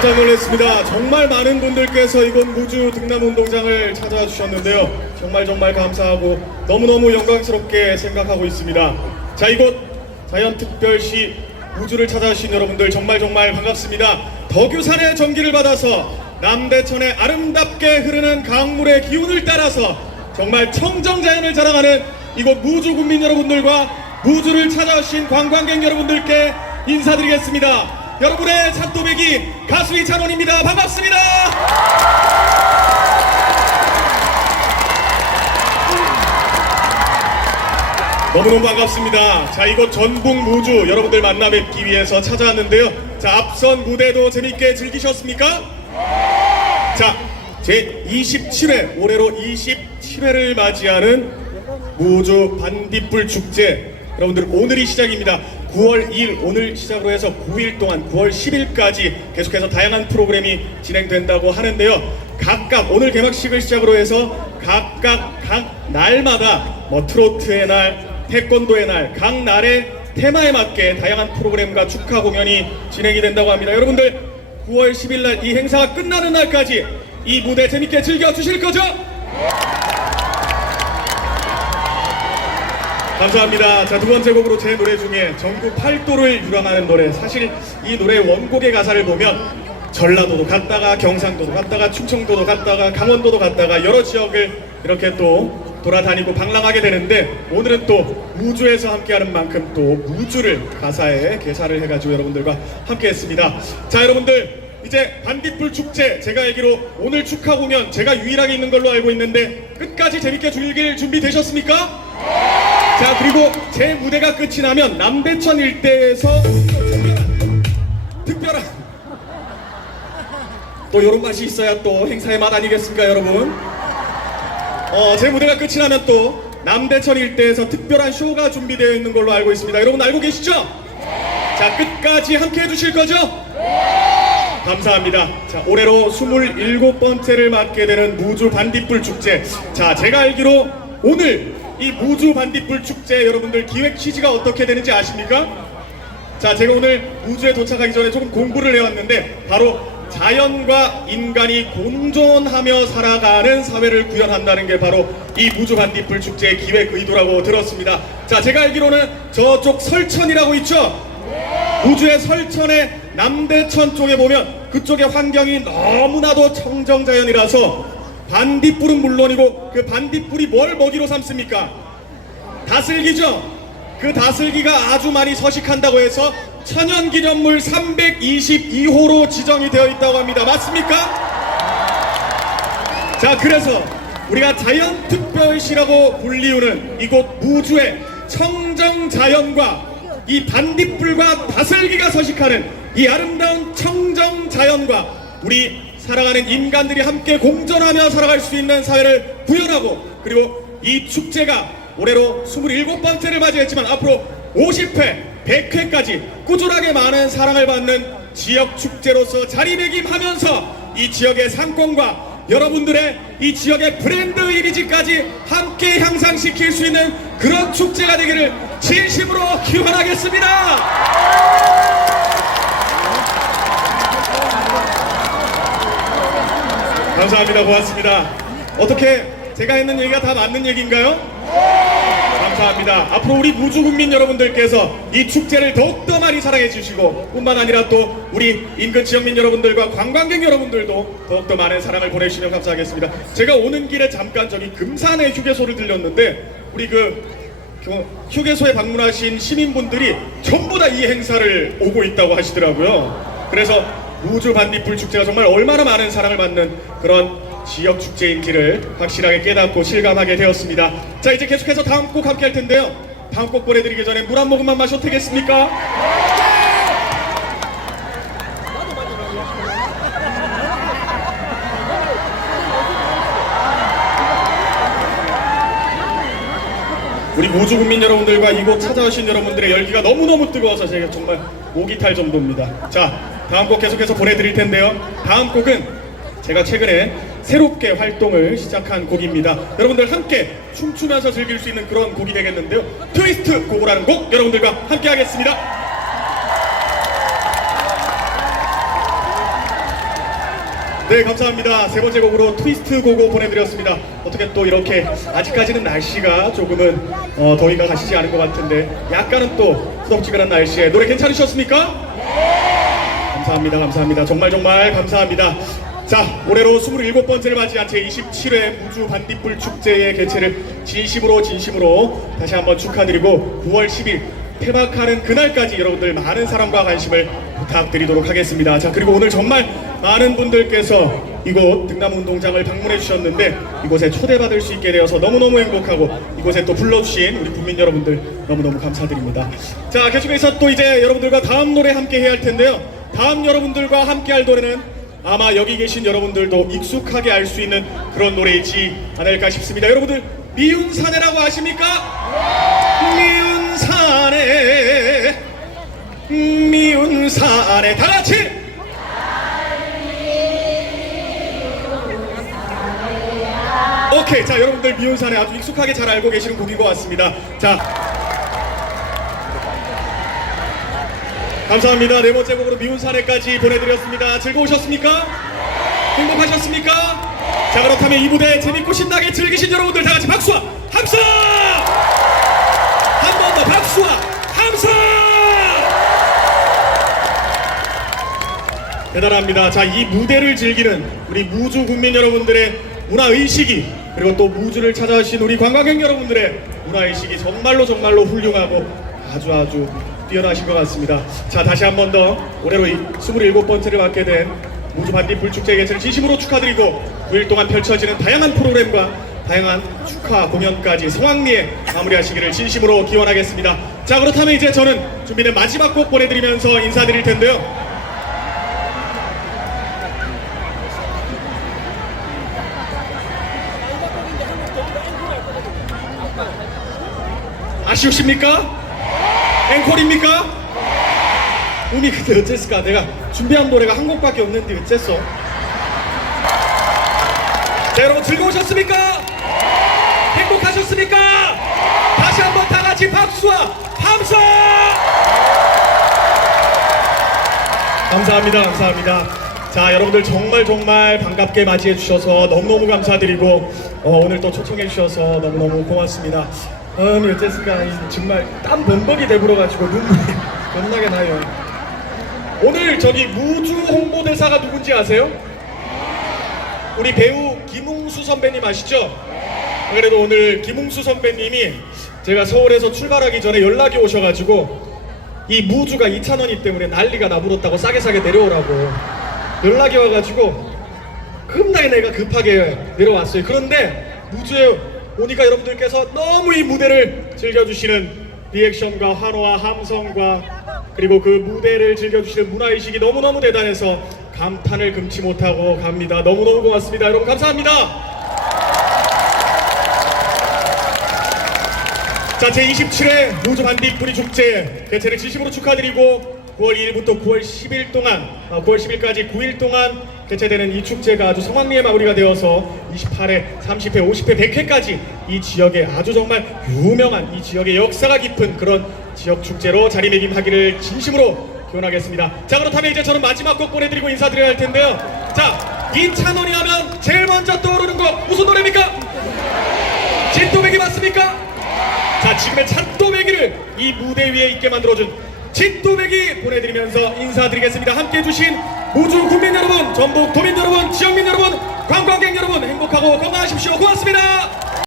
깜짝 놀랐습니다. 정말 많은 분들께서 이곳 무주 등남운동장을 찾아와 주셨는데요. 정말 정말 감사하고 너무너무 영광스럽게 생각하고 있습니다. 자, 이곳 자연특별시 무주를 찾아주신 여러분들 정말 정말 반갑습니다. 덕유산의 전기를 받아서 남대천의 아름답게 흐르는 강물의 기운을 따라서 정말 청정자연을 자랑하는 이곳 무주 국민 여러분들과 무주를 찾아오신 관광객 여러분들께 인사드리겠습니다. 여러분의 찬또배기 가수 이찬원입니다. 반갑습니다. 너무너무 반갑습니다. 자, 이곳 전북 무주 여러분들 만나 뵙기 위해서 찾아왔는데요. 자, 앞선 무대도 재밌게 즐기셨습니까? 자, 제 27회, 올해로 27회를 맞이하는 무주 반딧불 축제. 여러분들 오늘이 시작입니다. 9월 2일 오늘 시작으로 해서 9일 동안 9월 10일까지 계속해서 다양한 프로그램이 진행된다고 하는데요. 각각 오늘 개막식을 시작으로 해서 각각 각 날마다 뭐 트로트의 날, 태권도의 날, 각 날의 테마에 맞게 다양한 프로그램과 축하 공연이 진행이 된다고 합니다. 여러분들 9월 10일 날 이 행사가 끝나는 날까지 이 무대 재밌게 즐겨 주실 거죠? 감사합니다. 자, 두 번째 곡으로 제 노래 중에 전국 팔도를 유랑하는 노래. 사실 이 노래 원곡의 가사를 보면 전라도도 갔다가 경상도도 갔다가 충청도도 갔다가 강원도도 갔다가 여러 지역을 이렇게 또 돌아다니고 방랑하게 되는데 오늘은 또 무주에서 함께하는 만큼 또 무주를 가사에 개사를 해가지고 여러분들과 함께했습니다. 자, 여러분들 이제 반딧불 축제 제가 알기로 오늘 축하 공연 제가 유일하게 있는 걸로 알고 있는데 끝까지 재밌게 즐길 준비 되셨습니까? 자 그리고 제 무대가 끝이 나면 남대천 일대에서 특별한, 또 이런 맛이 있어야 또 행사의 맛 아니겠습니까 여러분 어, 제 무대가 끝이 나면 또 남대천 일대에서 특별한 쇼가 준비되어 있는 걸로 알고 있습니다 여러분 알고 계시죠? 자 끝까지 함께 해주실 거죠? 감사합니다. 자, 올해로 27번째를 맞게 되는 무주 반딧불 축제. 자, 제가 알기로 오늘 이 무주 반딧불 축제 여러분들 기획 취지가 어떻게 되는지 아십니까? 자, 제가 오늘 무주에 도착하기 전에 조금 공부를 해왔는데 바로 자연과 인간이 공존하며 살아가는 사회를 구현한다는 게 바로 이 무주 반딧불 축제의 기획 의도라고 들었습니다. 자, 제가 알기로는 저쪽 설천이라고 있죠? 우주의 설천의 남대천 쪽에 보면 그쪽의 환경이 너무나도 청정자연이라서 반딧불은 물론이고 그 반딧불이 뭘 먹이로 삼습니까? 다슬기죠? 그 다슬기가 아주 많이 서식한다고 해서 천연기념물 322호로 지정이 되어 있다고 합니다. 맞습니까? 자 그래서 우리가 자연특별시라고 불리우는 이곳 무주의 청정자연과 이 반딧불과 다슬기가 서식하는 이 아름다운 청정자연과 우리 살아가는 인간들이 함께 공존하며 살아갈 수 있는 사회를 구현하고 그리고 이 축제가 올해로 27번째를 맞이했지만 앞으로 50회, 100회까지 꾸준하게 많은 사랑을 받는 지역 축제로서 자리매김하면서 이 지역의 상권과 여러분들의 이 지역의 브랜드 이미지까지 함께 향상시킬 수 있는 그런 축제가 되기를 진심으로 기원하겠습니다. 감사합니다. 고맙습니다. 어떻게 제가 했는 얘기가 다 맞는 얘기인가요? 감사합니다. 앞으로 우리 무주 국민 여러분들께서 이 축제를 더욱더 많이 사랑해 주시고 뿐만 아니라 또 우리 인근 지역민 여러분들과 관광객 여러분들도 더욱더 많은 사랑을 보내주시면 감사하겠습니다. 제가 오는 길에 잠깐 저기 금산의 휴게소를 들렸는데 우리 그 교- 휴게소에 방문하신 시민분들이 전부 다 이 행사를 오고 있다고 하시더라고요. 그래서 무주 반딧불 축제가 정말 얼마나 많은 사랑을 받는 그런 지역 축제인지를 확실하게 깨닫고 실감하게 되었습니다. 자 이제 계속해서 다음 곡 함께 할 텐데요. 다음 곡 보내드리기 전에 물 한 모금만 마셔도 되겠습니까? 우리 무주 국민 여러분들과 이곳 찾아오신 여러분들의 열기가 너무너무 뜨거워서 제가 정말 목이 탈 정도입니다. 자, 다음 곡 계속해서 보내드릴 텐데요. 다음 곡은 제가 최근에 새롭게 활동을 시작한 곡입니다. 여러분들 함께 춤추면서 즐길 수 있는 그런 곡이 되겠는데요. 트위스트 곡이라는 곡 여러분들과 함께 하겠습니다. 네, 감사합니다. 세 번째 곡으로 트위스트 고고 보내드렸습니다. 어떻게 또 이렇게 아직까지는 날씨가 조금은 어, 더위가 가시지 않은 것 같은데 약간은 또 후덥지근한 날씨에 노래 괜찮으셨습니까? 감사합니다. 감사합니다. 정말 정말 감사합니다. 자, 올해로 27번째를 맞이한 제27회 무주 반딧불 축제의 개최를 진심으로 진심으로 다시 한번 축하드리고 9월 10일 폐막하는 그날까지 여러분들 많은 사랑과 관심을 부탁드리도록 하겠습니다. 자, 그리고 오늘 정말 많은 분들께서 이곳 등남운동장을 방문해 주셨는데 이곳에 초대받을 수 있게 되어서 너무너무 행복하고 이곳에 또 불러주신 우리 국민 여러분들 너무너무 감사드립니다. 자, 계속해서 또 이제 여러분들과 다음 노래 함께 해야 할 텐데요. 다음 여러분들과 함께 할 노래는 아마 여기 계신 여러분들도 익숙하게 알 수 있는 그런 노래이지 않을까 싶습니다. 여러분들 미운 사내라고 아십니까? 미운 사내 미운 사내 다 같이 오케이 자 여러분들 미운 사내 아주 익숙하게 잘 알고 계시는 곡인 것 같습니다. 자 감사합니다. 네 번째 곡으로 미운 사내까지 보내드렸습니다. 즐거우셨습니까? 행복하셨습니까? 자 그렇다면 이 무대 재밌고 신나게 즐기신 여러분들 다 같이 박수와 함성! 한 번 더 박수와 함성! 대단합니다. 자 이 무대를 즐기는 우리 무주 국민 여러분들의 문화 의식이 그리고 또 무주를 찾아오신 우리 관광객 여러분들의 문화 의식이 정말로 정말로 훌륭하고 아주 아주 뛰어나신 것 같습니다. 자 다시 한 번 더 올해로 이 27번째를 맡게 된 무주 반딧불 축제 개최를 진심으로 축하드리고 9일 동안 펼쳐지는 다양한 프로그램과 다양한 축하 공연까지 성황리에 마무리하시기를 진심으로 기원하겠습니다. 자 그렇다면 이제 저는 준비된 마지막 곡 보내드리면서 인사드릴 텐데요. 아쉬우십니까? 앵콜입니까? 우미 그때 어쨌을까? 내가 준비한 노래가 한 곡밖에 없는데 어쨌어? 자 여러분 즐거우셨습니까? 행복하셨습니까? 다시 한번 다 같이 박수와 함성! 감사합니다 감사합니다 자 여러분들 정말 정말 반갑게 맞이해 주셔서 너무너무 감사드리고 어, 오늘 또 초청해 주셔서 너무너무 고맙습니다 아니 어쨌을까 이 정말 땀 범벅이 돼버려가지고 눈물이 겁나게 나요 오늘 저기 무주 홍보대사가 누군지 아세요? 우리 배우 김웅수 선배님 아시죠? 그래도 오늘 김웅수 선배님이 제가 서울에서 출발하기 전에 연락이 오셔가지고 이 무주가 2,000원이 때문에 난리가 나불었다고 싸게 싸게 내려오라고 연락이 와가지고 겁나게 내가 급하게 내려왔어요. 그런데 무주에 오니까 여러분들께서 너무 이 무대를 즐겨주시는 리액션과 환호와 함성과 그리고 그 무대를 즐겨주시는 문화의식이 너무너무 대단해서 감탄을 금치 못하고 갑니다. 너무너무 고맙습니다. 여러분 감사합니다. 자, 제27회 무주 반딧불이 축제 개최를 진심으로 축하드리고 9월 2일부터 9월 10일 동안, 아, 9월 10일까지 9일 동안 개최되는 이 축제가 아주 성황리에 마무리가 되어서 28회, 30회, 50회, 100회까지 이 지역의 아주 정말 유명한 이 지역의 역사가 깊은 그런 지역 축제로 자리매김하기를 진심으로 기원하겠습니다. 자, 그렇다면 이제 저는 마지막 곡 보내드리고 인사드려야 할 텐데요. 자, 이찬원이 하면 제일 먼저 떠오르는 곡 무슨 노래입니까? 진또배기 맞습니까? 자 지금의 찬또배기를 이 무대 위에 있게 만들어준 진또배기 보내드리면서 인사드리겠습니다 함께 해주신 무주 국민 여러분 전북 도민 여러분 지역민 여러분 관광객 여러분 행복하고 건강하십시오. 고맙습니다